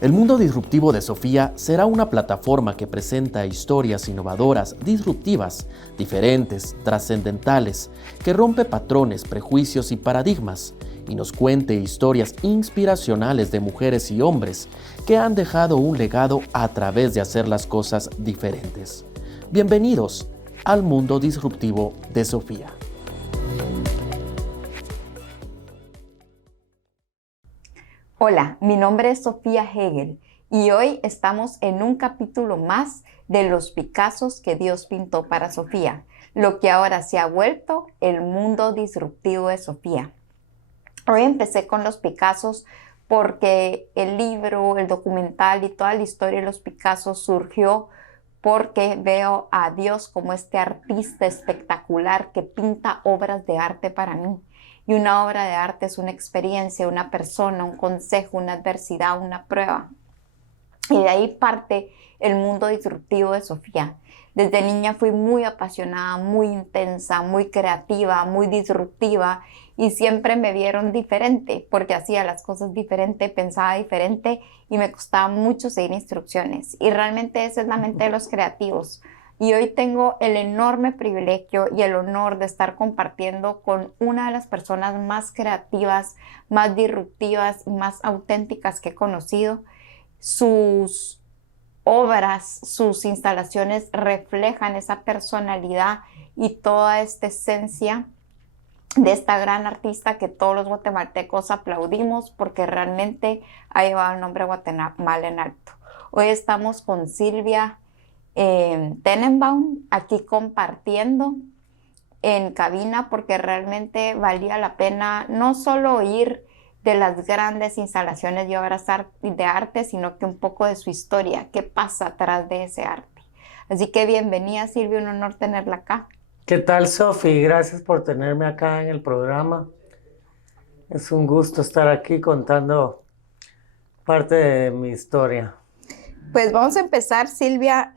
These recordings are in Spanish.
El mundo disruptivo de Sofía será una plataforma que presenta historias innovadoras, disruptivas, diferentes, trascendentales, que rompe patrones, prejuicios y paradigmas, y nos cuente historias inspiracionales de mujeres y hombres que han dejado un legado a través de hacer las cosas diferentes. Bienvenidos al mundo disruptivo de Sofía. Hola, mi nombre es Sofía Hegel y hoy estamos en un capítulo más de los Picassos que Dios pintó para Sofía, lo que ahora se ha vuelto el mundo disruptivo de Sofía. Hoy empecé con los Picassos porque el libro, el documental y toda la historia de los Picassos surgió porque veo a Dios como este artista espectacular que pinta obras de arte para mí. Y una obra de arte es una experiencia, una persona, un consejo, una adversidad, una prueba. Y de ahí parte el mundo disruptivo de Sofía. Desde niña fui muy apasionada, muy intensa, muy creativa, muy disruptiva y siempre me vieron diferente porque hacía las cosas diferente, pensaba diferente y me costaba mucho seguir instrucciones. Y realmente esa es la mente de los creativos. Y hoy tengo el enorme privilegio y el honor de estar compartiendo con una de las personas más creativas, más disruptivas y más auténticas que he conocido. Sus obras, sus instalaciones reflejan esa personalidad y toda esta esencia de esta gran artista que todos los guatemaltecos aplaudimos porque realmente ha llevado el nombre de Guatemala en alto. Hoy estamos con Silvia Tenenbaum aquí compartiendo en cabina porque realmente valía la pena no solo oír de las grandes instalaciones y obras de arte, sino que un poco de su historia, qué pasa atrás de ese arte. Así que bienvenida Silvia, un honor tenerla acá. ¿Qué tal, Sofi? Gracias por tenerme acá en el programa. Es un gusto estar aquí contando parte de mi historia. Pues vamos a empezar, Silvia.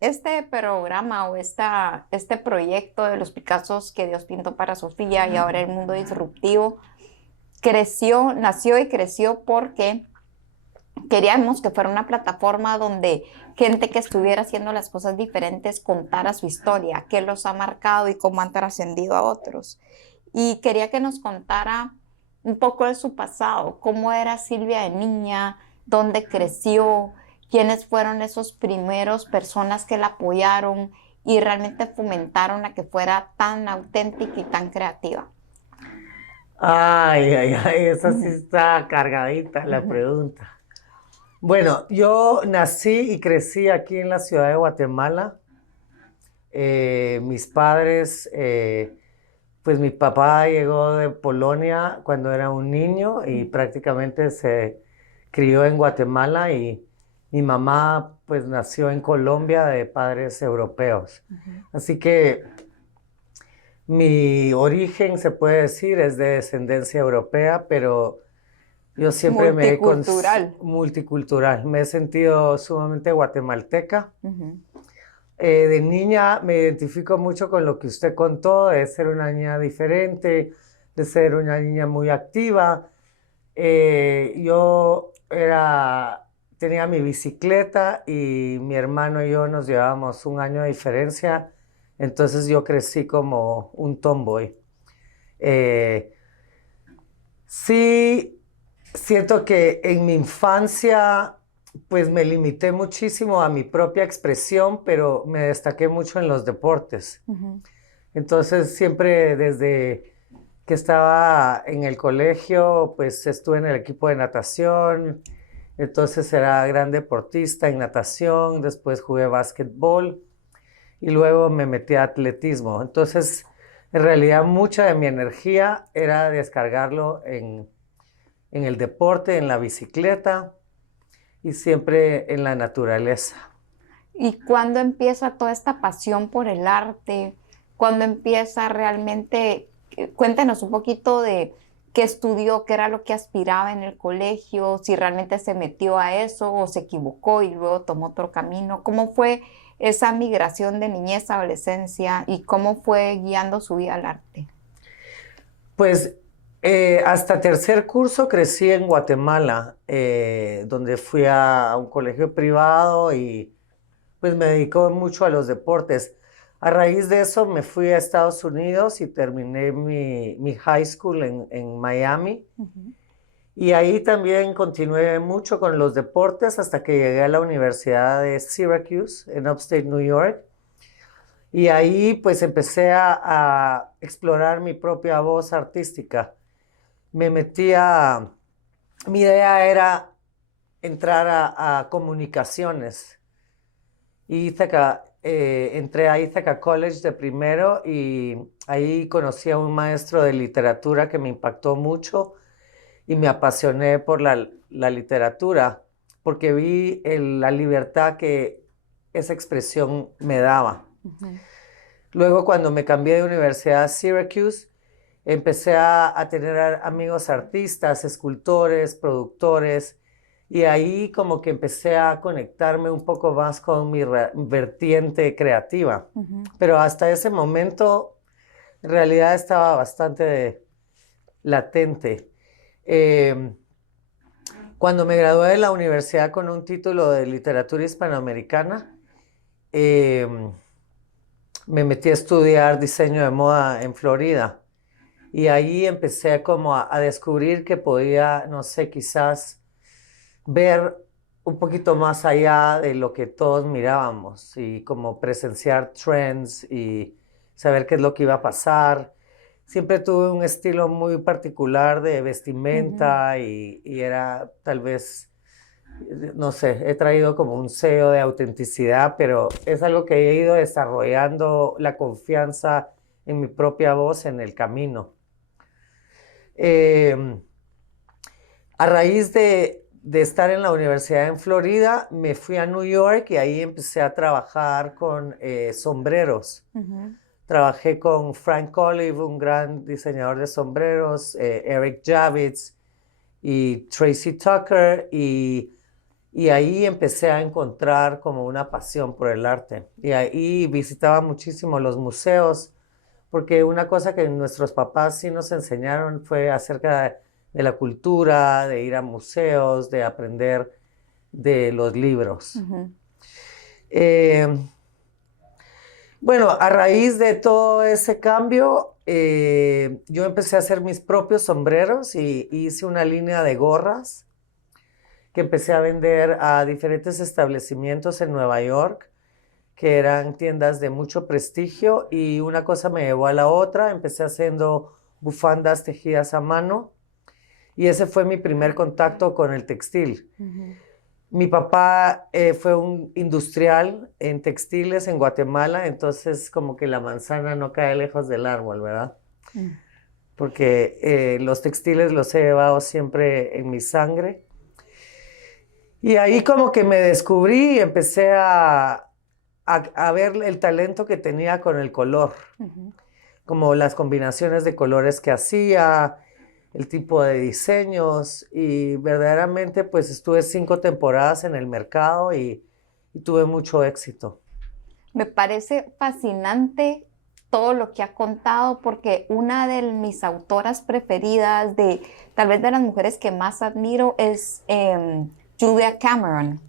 Este programa o este proyecto de los Picassos que Dios pintó para Sofía y ahora el mundo disruptivo nació y creció porque queríamos que fuera una plataforma donde gente que estuviera haciendo las cosas diferentes contara su historia, qué los ha marcado y cómo han trascendido a otros. Y quería que nos contara un poco de su pasado, cómo era Silvia de niña, dónde creció, quiénes fueron esos primeros personas que la apoyaron y realmente fomentaron a que fuera tan auténtica y tan creativa. Ay, esa sí está cargadita la pregunta. Bueno, yo nací y crecí aquí en la ciudad de Guatemala. Mis padres, pues mi papá llegó de Polonia cuando era un niño y prácticamente se crió en Guatemala y mi mamá pues nació en Colombia de padres europeos. Así que mi origen, se puede decir, es de descendencia europea, pero yo siempre Multicultural. multicultural. Me he sentido sumamente guatemalteca. De niña me identifico mucho con lo que usted contó, de ser una niña diferente, de ser una niña muy activa. Yo tenía mi bicicleta y mi hermano y yo nos llevábamos un año de diferencia, entonces yo crecí como un tomboy. Sí, siento que en mi infancia pues me limité muchísimo a mi propia expresión, pero me destaqué mucho en los deportes. Entonces siempre desde que estaba en el colegio, pues estuve en el equipo de natación, entonces era gran deportista en natación, después jugué básquetbol y luego me metí a atletismo. Entonces, en realidad mucha de mi energía era descargarlo en el deporte, en la bicicleta y siempre en la naturaleza. ¿Y cuándo empieza toda esta pasión por el arte? ¿Cuándo empieza realmente? Cuéntanos un poquito de qué estudió, qué era lo que aspiraba en el colegio, si realmente se metió a eso o se equivocó y luego tomó otro camino. ¿Cómo fue esa migración de niñez a adolescencia y cómo fue guiando su vida al arte? Pues Hasta tercer curso crecí en Guatemala, donde fui a un colegio privado y pues me dedicó mucho a los deportes. A raíz de eso me fui a Estados Unidos y terminé mi high school en Miami. Ujú. Y ahí también continué mucho con los deportes hasta que llegué a la Universidad de Syracuse en Upstate New York. Y ahí pues empecé a explorar mi propia voz artística. Me metí a... Mi idea era entrar a comunicaciones. Entré a Ithaca College de primero y ahí conocí a un maestro de literatura que me impactó mucho y me apasioné por la literatura porque vi la libertad que esa expresión me daba. Ujú. Luego, cuando me cambié de universidad a Syracuse, empecé a tener amigos artistas, escultores, productores, y ahí como que empecé a conectarme un poco más con mi vertiente creativa. Ujú. Pero hasta ese momento, en realidad estaba bastante latente. Eh, Cuando me gradué de la universidad con un título de literatura hispanoamericana, eh, me metí a estudiar diseño de moda en Florida. Y ahí empecé como a descubrir que podía, no sé, quizás ver un poquito más allá de lo que todos mirábamos y como presenciar trends y saber qué es lo que iba a pasar. Siempre tuve un estilo muy particular de Ujú. vestimenta y era tal vez, no sé, he traído como un sello de autenticidad, pero es algo que he ido desarrollando la confianza en mi propia voz en el camino. Eh, a raíz de estar en la universidad en Florida, me fui a New York y ahí empecé a trabajar con sombreros. Ujú. Trabajé con Frank Olive, un gran diseñador de sombreros, Eric Javits y Tracy Tucker, y ahí empecé a encontrar como una pasión por el arte. Y ahí visitaba muchísimo los museos, porque una cosa que nuestros papás sí nos enseñaron fue acerca de la cultura, de ir a museos, de aprender de los libros. Ujú. Eh, bueno, a raíz de todo ese cambio, yo empecé a hacer mis propios sombreros y hice una línea de gorras que empecé a vender a diferentes establecimientos en Nueva York, que eran tiendas de mucho prestigio, y una cosa me llevó a la otra. Empecé haciendo bufandas tejidas a mano y ese fue mi primer contacto con el textil. Ujú. Mi papá fue un industrial en textiles en Guatemala, entonces como que la manzana no cae lejos del árbol, ¿verdad? Mm. Porque los textiles los he llevado siempre en mi sangre. Y ahí como que me descubrí y empecé a ver el talento que tenía con el color, Ujú. como las combinaciones de colores que hacía, el tipo de diseños, y verdaderamente pues estuve 5 temporadas en el mercado y tuve mucho éxito. Me parece fascinante todo lo que ha contado porque una de mis autoras preferidas, de tal vez de las mujeres que más admiro, es Julia Cameron.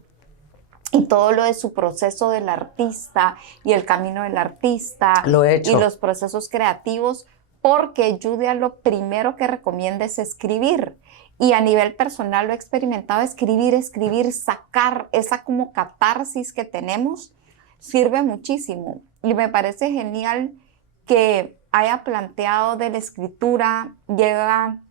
Y todo lo de su proceso del artista y el camino del artista Lo he y hecho. los procesos creativos, porque Julia lo primero que recomienda es escribir. Y a nivel personal lo he experimentado, escribir, escribir, sacar esa como catarsis que tenemos, sirve muchísimo. Y me parece genial que haya planteado de la escritura, llega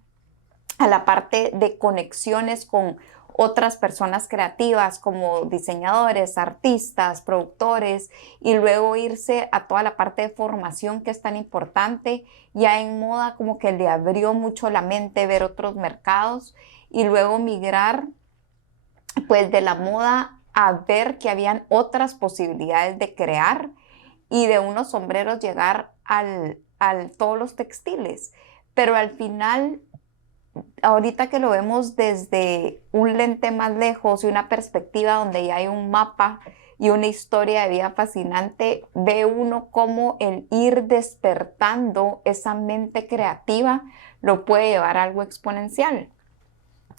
a la parte de conexiones con otras personas creativas como diseñadores, artistas, productores, y luego irse a toda la parte de formación que es tan importante. Ya en moda como que le abrió mucho la mente ver otros mercados y luego migrar pues de la moda a ver que habían otras posibilidades de crear y de unos sombreros llegar al todos los textiles. Pero al final, ahorita que lo vemos desde un lente más lejos y una perspectiva donde ya hay un mapa y una historia de vida fascinante, ve uno cómo el ir despertando esa mente creativa lo puede llevar a algo exponencial.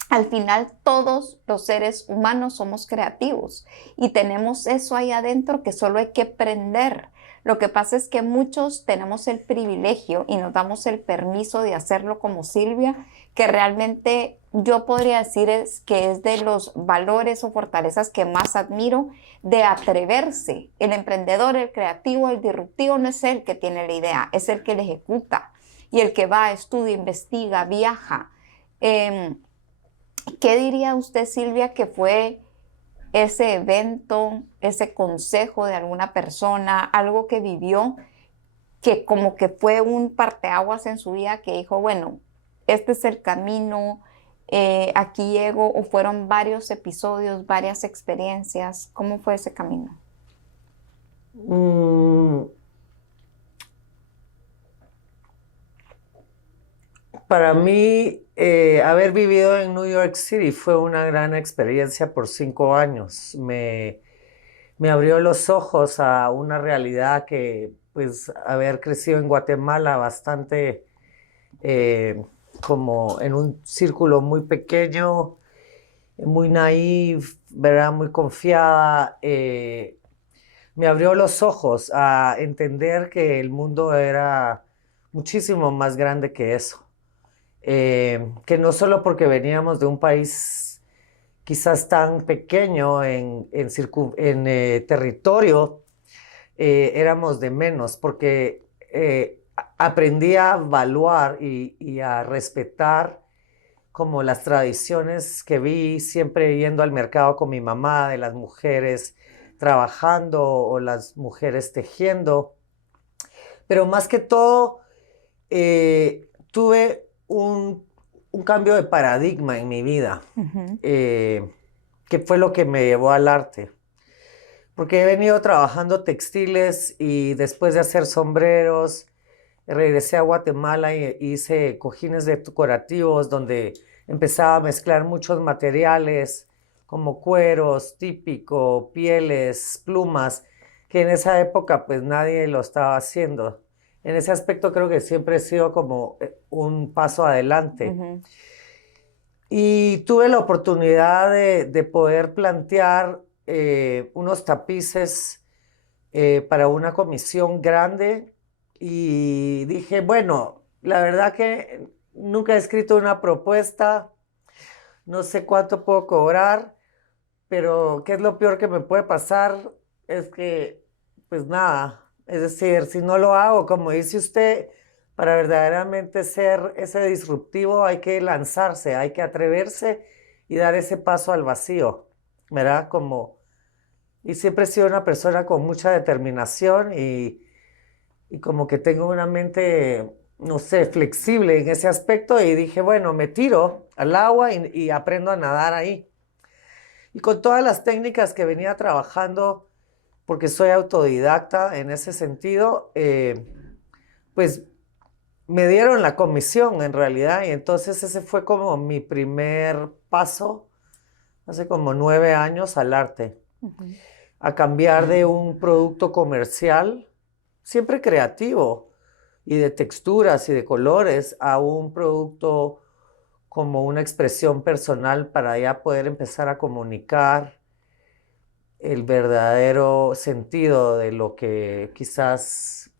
Al final, todos los seres humanos somos creativos y tenemos eso ahí adentro que solo hay que prender. Lo que pasa es que muchos tenemos el privilegio y nos damos el permiso de hacerlo como Silvia, que realmente yo podría decir que es de los valores o fortalezas que más admiro, de atreverse. El emprendedor, el creativo, el disruptivo no es el que tiene la idea, es el que la ejecuta y el que va, estudia, investiga, viaja. ¿Qué diría usted, Silvia, que fue ese evento, ese consejo de alguna persona, algo que vivió, que como que fue un parteaguas en su vida, que dijo, bueno, este es el camino, aquí llego, o fueron varios episodios, varias experiencias? ¿Cómo fue ese camino? Para mí, haber vivido en New York City fue una gran experiencia por 5 años. Me abrió los ojos a una realidad que, pues, haber crecido en Guatemala bastante como en un círculo muy pequeño, muy naif, ¿verdad? Muy confiada. Me abrió los ojos a entender que el mundo era muchísimo más grande que eso. Que no solo porque veníamos de un país quizás tan pequeño en territorio, éramos de menos, porque aprendí a evaluar y a respetar como las tradiciones que vi siempre yendo al mercado con mi mamá, de las mujeres trabajando o las mujeres tejiendo. Pero más que todo, tuve un cambio de paradigma en mi vida, que fue lo que me llevó al arte. Porque he venido trabajando textiles y después de hacer sombreros, regresé a Guatemala y hice cojines decorativos donde empezaba a mezclar muchos materiales como cueros, típico, pieles, plumas, que en esa época pues nadie lo estaba haciendo. En ese aspecto creo que siempre he sido como un paso adelante. Y tuve la oportunidad de poder plantear unos tapices para una comisión grande y dije, bueno, la verdad que nunca he escrito una propuesta, no sé cuánto puedo cobrar, pero ¿qué es lo peor que me puede pasar? Es que, pues nada, es decir, si no lo hago, como dice usted, para verdaderamente ser ese disruptivo hay que lanzarse, hay que atreverse y dar ese paso al vacío, ¿verdad? Y siempre he sido una persona con mucha determinación y como que tengo una mente, no sé, flexible en ese aspecto y dije, bueno, me tiro al agua y aprendo a nadar ahí. Y con todas las técnicas que venía trabajando, porque soy autodidacta en ese sentido, pues me dieron la comisión en realidad y entonces ese fue como mi primer paso, hace como 9 años al arte, a cambiar de un producto comercial, siempre creativo y de texturas y de colores, a un producto como una expresión personal para ya poder empezar a comunicar el verdadero sentido de lo que quizás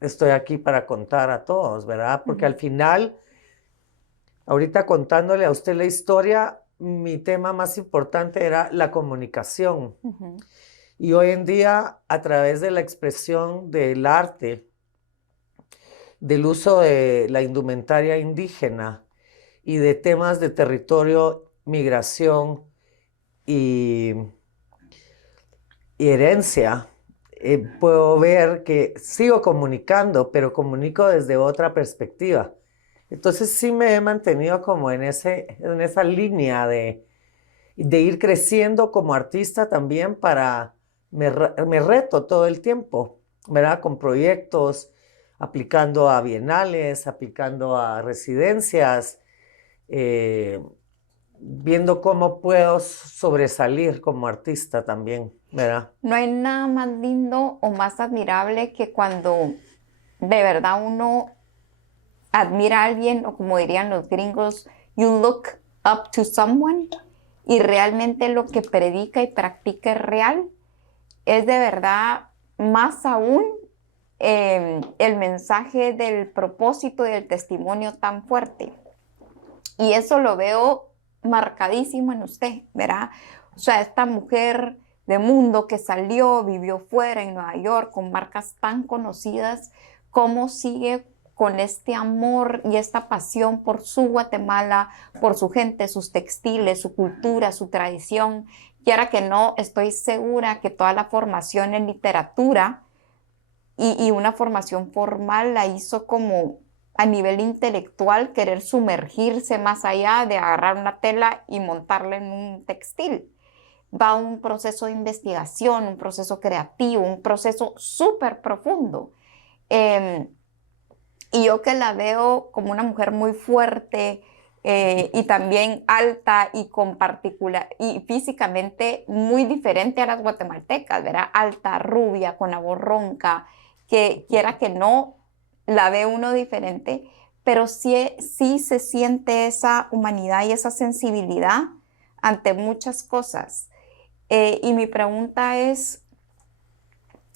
estoy aquí para contar a todos, ¿verdad? Porque al final, ahorita contándole a usted la historia, mi tema más importante era la comunicación. Y hoy en día, a través de la expresión del arte, del uso de la indumentaria indígena y de temas de territorio, migración y herencia, puedo ver que sigo comunicando, pero comunico desde otra perspectiva. Entonces sí me he mantenido como en esa línea de ir creciendo como artista también me reto todo el tiempo, ¿verdad? Con proyectos, aplicando a bienales, aplicando a residencias, viendo cómo puedo sobresalir como artista también. ¿verdad? No hay nada más lindo o más admirable que cuando de verdad uno admira a alguien, o como dirían los gringos, you look up to someone, y realmente lo que predica y practica es real. Es de verdad más aún el mensaje del propósito y del testimonio tan fuerte. Y eso lo veo marcadísimo en usted, ¿verdad? O sea, esta mujer de mundo que salió, vivió fuera en Nueva York con marcas tan conocidas, cómo sigue con este amor y esta pasión por su Guatemala, por su gente, sus textiles, su cultura, su tradición. Quiera que no, estoy segura que toda la formación en literatura y una formación formal la hizo como a nivel intelectual, querer sumergirse más allá de agarrar una tela y montarla en un textil. Va un proceso de investigación, un proceso creativo, un proceso súper profundo. Y yo que la veo como una mujer muy fuerte y también alta y con particular y físicamente muy diferente a las guatemaltecas, ¿verdad? Alta, rubia, con la voz ronca, que quiera que no, la ve uno diferente, pero sí se siente esa humanidad y esa sensibilidad ante muchas cosas. Y mi pregunta es,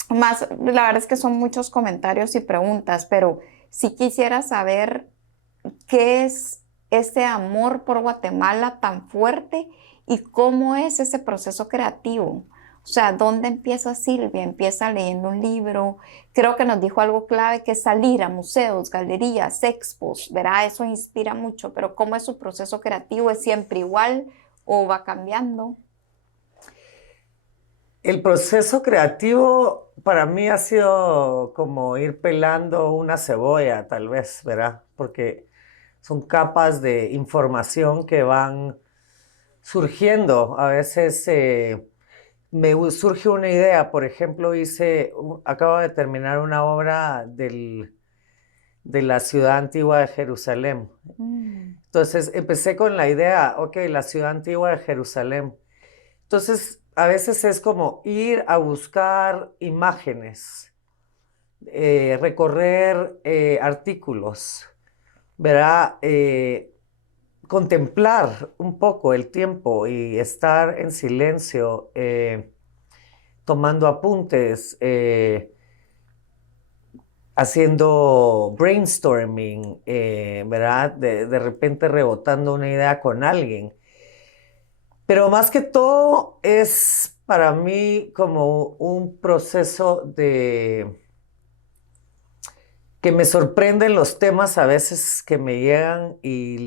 más, la verdad es que son muchos comentarios y preguntas, pero sí quisiera saber qué es ese amor por Guatemala tan fuerte y cómo es ese proceso creativo. O sea, ¿dónde empieza Silvia? Empieza leyendo un libro. Creo que nos dijo algo clave, que es salir a museos, galerías, expos, ¿verdad? Eso inspira mucho, pero ¿cómo es su proceso creativo? ¿Es siempre igual o va cambiando? El proceso creativo para mí ha sido como ir pelando una cebolla, tal vez, ¿verdad? Porque son capas de información que van surgiendo. A veces me surge una idea, por ejemplo, acabo de terminar una obra de la ciudad antigua de Jerusalén. Entonces empecé con la idea, ok, la ciudad antigua de Jerusalén. Entonces a veces es como ir a buscar imágenes, recorrer artículos, ¿verdad? Contemplar un poco el tiempo y estar en silencio, tomando apuntes, haciendo brainstorming, ¿verdad? De repente rebotando una idea con alguien. Pero más que todo es para mí como un proceso que me sorprenden los temas a veces que me llegan y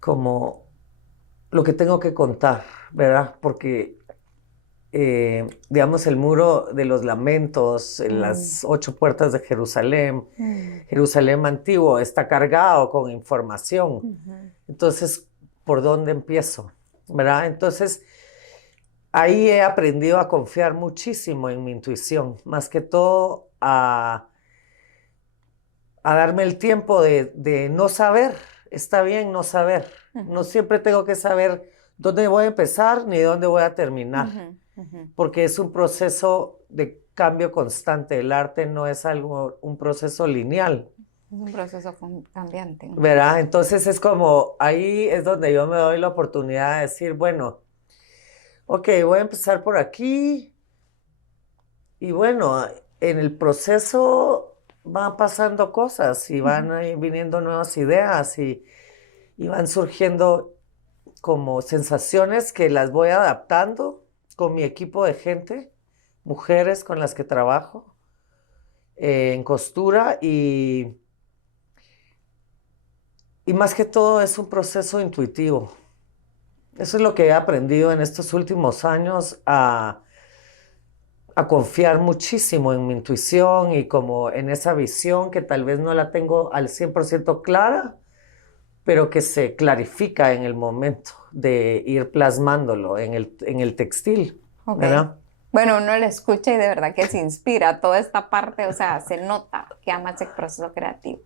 como lo que tengo que contar, ¿verdad? Porque, digamos, el muro de los lamentos, las 8 puertas de Jerusalén, Jerusalén antiguo, está cargado con información. Entonces, ¿por dónde empiezo? ¿Verdad? Entonces, ahí he aprendido a confiar muchísimo en mi intuición, más que todo a darme el tiempo de no saber. Está bien no saber. No siempre tengo que saber dónde voy a empezar ni dónde voy a terminar, porque es un proceso de cambio constante. El arte no es un proceso lineal. Es un proceso cambiante. ¿Verdad? Entonces es como, ahí es donde yo me doy la oportunidad de decir, bueno, ok, voy a empezar por aquí y bueno, en el proceso van pasando cosas y van viniendo nuevas ideas y van surgiendo como sensaciones que las voy adaptando con mi equipo de gente, mujeres con las que trabajo en costura y más que todo es un proceso intuitivo. Eso es lo que he aprendido en estos últimos años a confiar muchísimo en mi intuición y como en esa visión que tal vez no la tengo al 100% clara, pero que se clarifica en el momento de ir plasmándolo en el textil, ¿verdad? Bueno, uno le escucha y de verdad que se inspira toda esta parte, o sea, se nota que ama ese proceso creativo.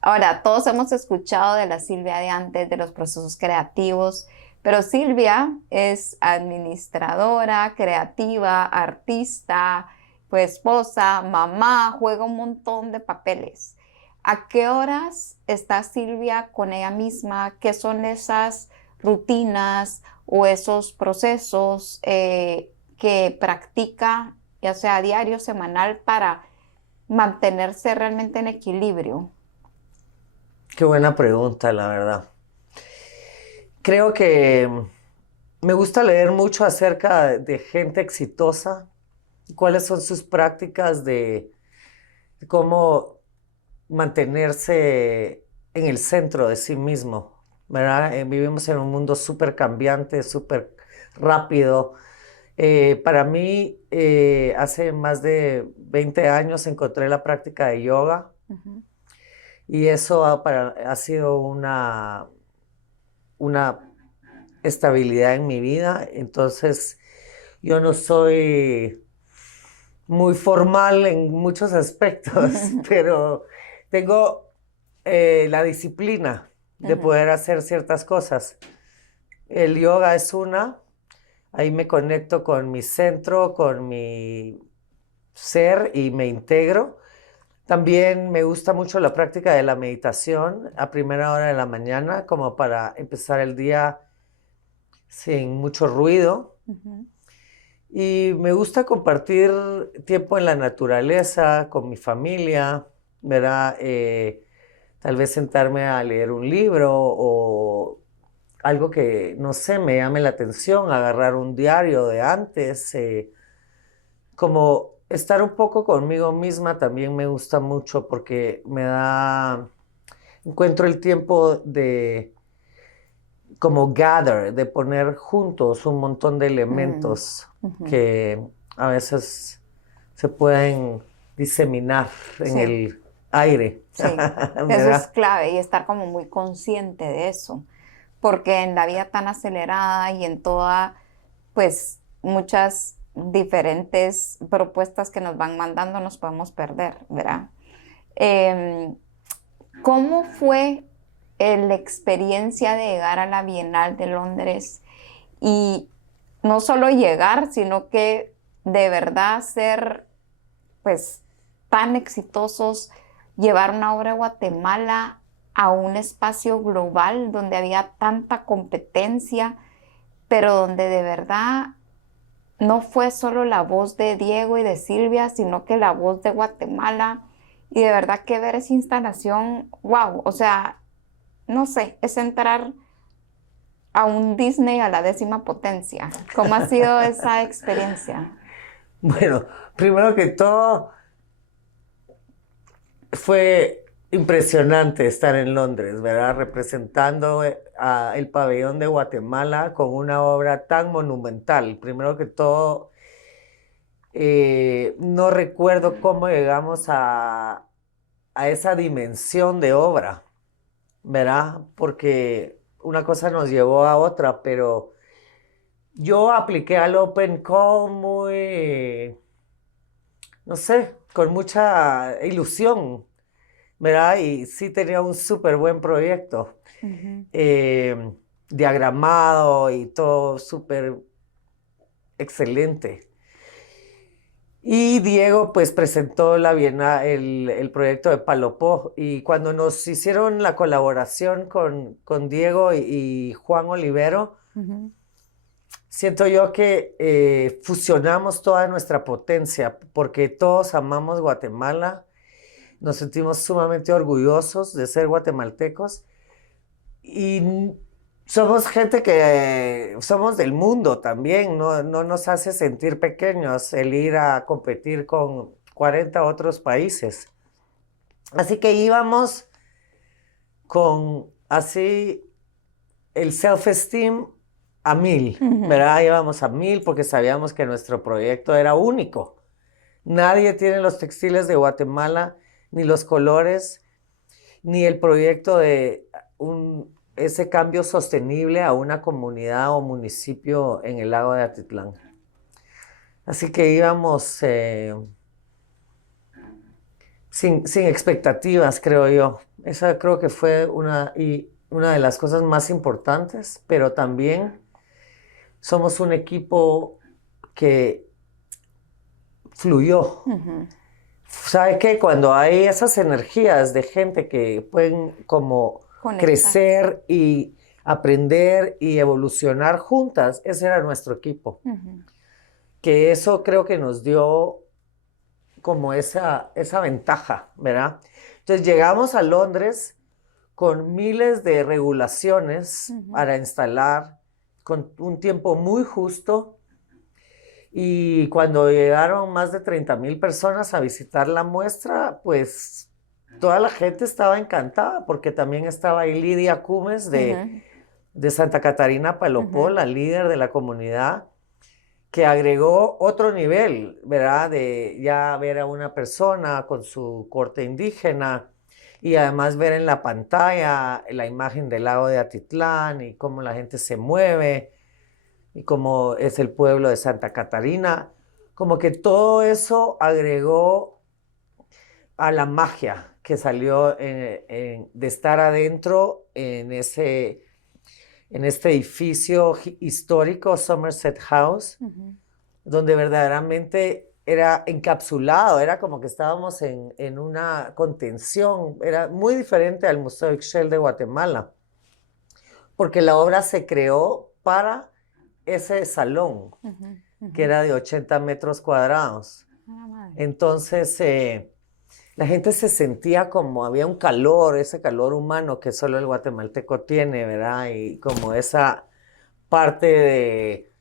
Ahora, todos hemos escuchado de la Silvia de antes, de los procesos creativos, Pero Silvia es administradora, creativa, artista, pues esposa, mamá, juega un montón de papeles. ¿A qué horas está Silvia con ella misma? ¿Qué son esas rutinas o esos procesos que practica, ya sea diario, semanal, para mantenerse realmente en equilibrio? Qué buena pregunta, la verdad. Creo que me gusta leer mucho acerca de gente exitosa, cuáles son sus prácticas de cómo mantenerse en el centro de sí mismo, ¿verdad? Vivimos en un mundo súper cambiante, súper rápido. Para mí, hace más de 20 años encontré la práctica de yoga Ujú, y eso ha sido una estabilidad en mi vida. Entonces, yo no soy muy formal en muchos aspectos, pero tengo la disciplina de ujú, poder hacer ciertas cosas. El yoga es una, ahí me conecto con mi centro, con mi ser y me integro. También me gusta mucho la práctica de la meditación a primera hora de la mañana, como para empezar el día sin mucho ruido. ujú. Y me gusta compartir tiempo en la naturaleza, con mi familia, ¿verdad? Tal vez sentarme a leer un libro o algo que, no sé, me llame la atención, agarrar un diario de antes, como estar un poco conmigo misma también me gusta mucho porque encuentro el tiempo de como gather, de poner juntos un montón de Mm, elementos ujú. que a veces se pueden diseminar en Sí, el aire, sí. Eso es ¿verdad? clave y estar como muy consciente de eso, porque en la vida tan acelerada y en toda, pues muchas diferentes propuestas que nos van mandando nos podemos perder, ¿verdad? Em, ¿Cómo fue la experiencia de llegar a la Bienal de Londres y no solo llegar, sino que de verdad ser pues tan exitosos, llevar una obra de Guatemala a un espacio global donde había tanta competencia, pero donde de verdad no fue solo la voz de Diego y de Silvia, sino que la voz de Guatemala? Y de verdad que ver esa instalación, wow, o sea, no sé, es entrar a un Disney a la 10ª potencia. ¿Cómo ha sido esa experiencia? Bueno, primero que todo, fue impresionante estar en Londres, ¿verdad? Representando el pabellón de Guatemala con una obra tan monumental. Primero que todo, no recuerdo cómo llegamos a esa dimensión de obra, ¿verdad? Porque una cosa nos llevó a otra, pero yo apliqué al Open Call muy, no sé, con mucha ilusión, ¿verdad? Y sí tenía un súper buen proyecto, Ujú, eh, diagramado y todo súper excelente. Y Diego pues presentó el proyecto de Palopó y cuando nos hicieron la colaboración con Diego y Juan Olivero, ujú. siento yo que fusionamos toda nuestra potencia porque todos amamos Guatemala, nos sentimos sumamente orgullosos de ser guatemaltecos y somos gente que somos del mundo también, no nos hace sentir pequeños el ir a competir con 40 otros países. Así que íbamos con así el self-esteem a 1000, Ujú. ¿verdad? Íbamos a 1000 porque sabíamos que nuestro proyecto era único. Nadie tiene los textiles de Guatemala, ni los colores, ni el proyecto de ese cambio sostenible a una comunidad o municipio en el lago de Atitlán. Así que íbamos sin expectativas, creo yo. Esa creo que fue una... Y una de las cosas más importantes, pero también somos un equipo que fluyó. ¿Sabe qué? Cuando hay esas energías de gente que pueden como Conectar. crecer y aprender y evolucionar juntas, ese era nuestro equipo. Que eso creo que nos dio como esa ventaja, ¿verdad? Entonces llegamos a Londres con miles de regulaciones para instalar, con un tiempo muy justo. Y cuando llegaron más de 30,000 personas a visitar la muestra, pues toda la gente estaba encantada, porque también estaba ahí Lidia Cumes de Santa Catarina Palopó, la líder de la comunidad, que agregó otro nivel, ¿verdad? De ya ver a una persona con su corte indígena y además ver en la pantalla la imagen del lago de Atitlán y cómo la gente se mueve y cómo es el pueblo de Santa Catarina. Como que todo eso agregó a la magia que salió de estar adentro en este edificio histórico, Somerset House, donde verdaderamente era encapsulado, era como que estábamos en una contención, era muy diferente al Museo Ixchel de Guatemala, porque la obra se creó para ese salón, que era de 80 metros cuadrados. Entonces, la gente se sentía como, había un calor, ese calor humano que solo el guatemalteco tiene, ¿verdad? Y como esa parte de,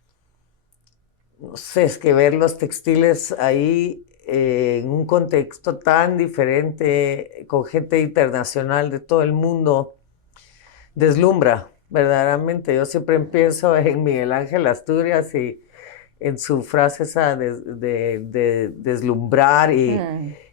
no sé, es que ver los textiles ahí en un contexto tan diferente, con gente internacional de todo el mundo, deslumbra, verdaderamente. Yo siempre pienso en Miguel Ángel Asturias y en su frase esa de deslumbrar y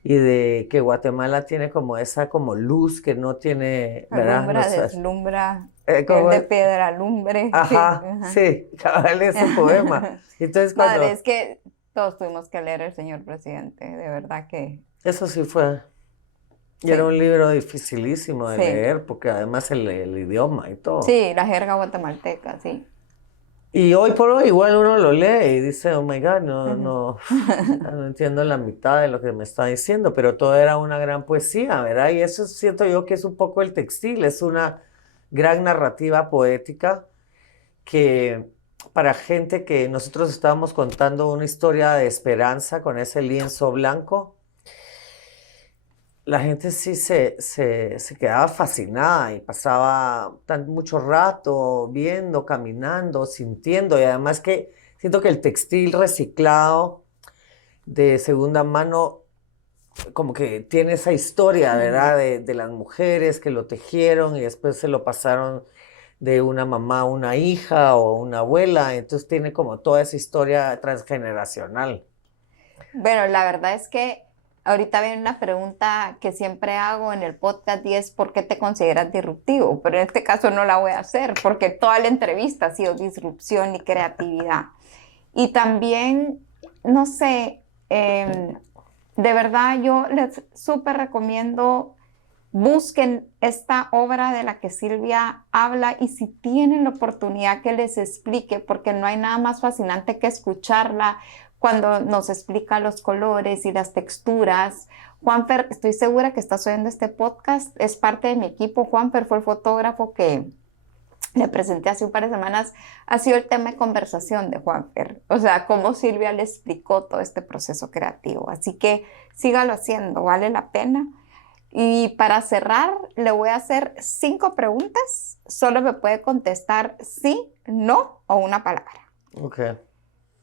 de que Guatemala tiene como esa como luz que no tiene, ¿verdad? Alumbra, No sé, deslumbra, como, de piedra, lumbre. ajá, sí, cabal, ese poema. Entonces cuando... Madre, es que todos tuvimos que leer El Señor Presidente, de verdad que... Eso sí fue. Y Sí. era un libro dificilísimo de Sí. leer, porque además el idioma y todo. Sí, la jerga guatemalteca, sí. Y hoy por hoy igual uno lo lee y dice, oh my God, no entiendo la mitad de lo que me está diciendo, pero todo era una gran poesía, ¿verdad? Y eso siento yo que es un poco el textil, es una gran narrativa poética que para gente que nosotros estábamos contando una historia de esperanza con ese lienzo blanco, la gente sí se quedaba fascinada y pasaba mucho rato viendo, caminando, sintiendo. Y además que siento que el textil reciclado de segunda mano como que tiene esa historia, ¿verdad? De las mujeres que lo tejieron y después se lo pasaron de una mamá a una hija o una abuela. Entonces tiene como toda esa historia transgeneracional. Bueno, la verdad es que ahorita viene una pregunta que siempre hago en el podcast y es ¿por qué te consideras disruptivo? Pero en este caso no la voy a hacer porque toda la entrevista ha sido disrupción y creatividad. Y también, no sé, de verdad yo les súper recomiendo, busquen esta obra de la que Silvia habla y si tienen la oportunidad que les explique, porque no hay nada más fascinante que escucharla cuando nos explica los colores y las texturas. Juanfer, estoy segura que estás oyendo este podcast, es parte de mi equipo. Juanfer fue el fotógrafo que le presenté hace un par de semanas. Ha sido el tema de conversación de Juanfer, o sea, cómo Silvia le explicó todo este proceso creativo. Así que sígalo haciendo, vale la pena. Y para cerrar, le voy a hacer 5 preguntas. Solo me puede contestar sí, no o una palabra. Ok.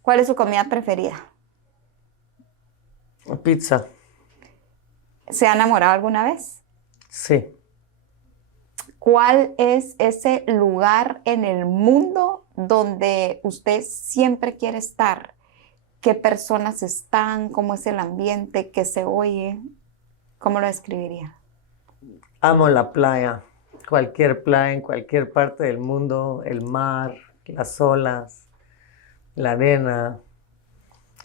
¿Cuál es su comida preferida? Pizza. ¿Se ha enamorado alguna vez? Sí. ¿Cuál es ese lugar en el mundo donde usted siempre quiere estar? ¿Qué personas están? ¿Cómo es el ambiente? ¿Qué se oye? ¿Cómo lo describiría? Amo la playa. Cualquier playa en cualquier parte del mundo, el mar, las olas, la arena,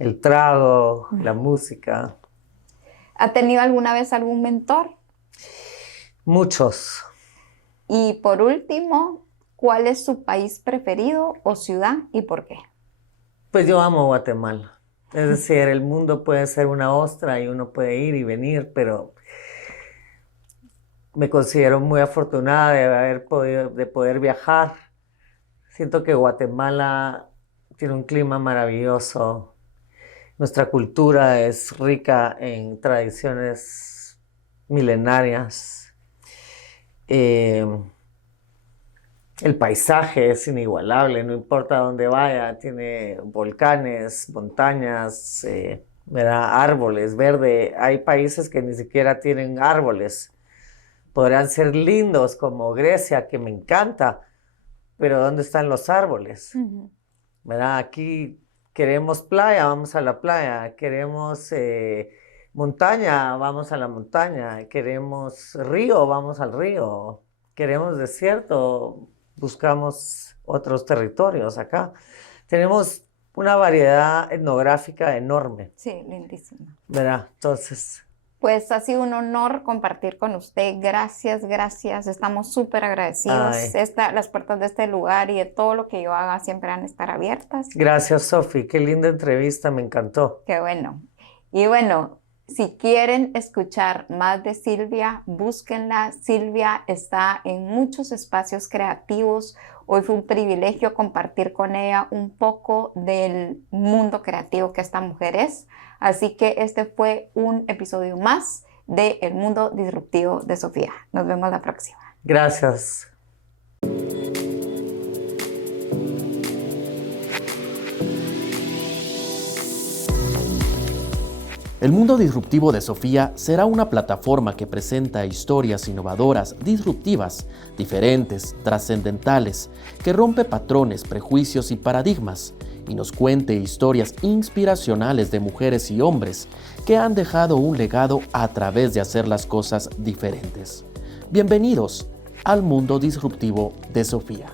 el trago, la música. ¿Ha tenido alguna vez algún mentor? Muchos. Y por último, ¿cuál es su país preferido o ciudad y por qué? Pues yo amo Guatemala. Es decir, el mundo puede ser una ostra y uno puede ir y venir, pero me considero muy afortunada de poder viajar. Siento que Guatemala tiene un clima maravilloso. Nuestra cultura es rica en tradiciones milenarias. El paisaje es inigualable, no importa dónde vaya, tiene volcanes, montañas, ¿verdad? Árboles, verde. Hay países que ni siquiera tienen árboles. Podrán ser lindos como Grecia, que me encanta, pero ¿dónde están los árboles? ¿Verdad? Aquí queremos playa, vamos a la playa. Queremos montaña, vamos a la montaña. Queremos río, vamos al río. Queremos desierto, buscamos otros territorios acá. Tenemos una variedad etnográfica enorme. Sí, lindísima. ¿Verdad? Entonces, Pues ha sido un honor compartir con usted. Gracias, gracias. Estamos súper agradecidos. Las puertas de este lugar y de todo lo que yo haga siempre van a estar abiertas. gracias, Sofi. Qué linda entrevista, me encantó. Qué bueno. Y bueno, si quieren escuchar más de Silvia, búsquenla. Silvia está en muchos espacios creativos. Hoy fue un privilegio compartir con ella un poco del mundo creativo que esta mujer es. Así que este fue un episodio más de El Mundo Disruptivo de Sofía. Nos vemos la próxima. Gracias. El Mundo Disruptivo de Sofía será una plataforma que presenta historias innovadoras, disruptivas, diferentes, trascendentales, que rompe patrones, prejuicios y paradigmas, y nos cuente historias inspiracionales de mujeres y hombres que han dejado un legado a través de hacer las cosas diferentes. Bienvenidos al Mundo Disruptivo de Sofía.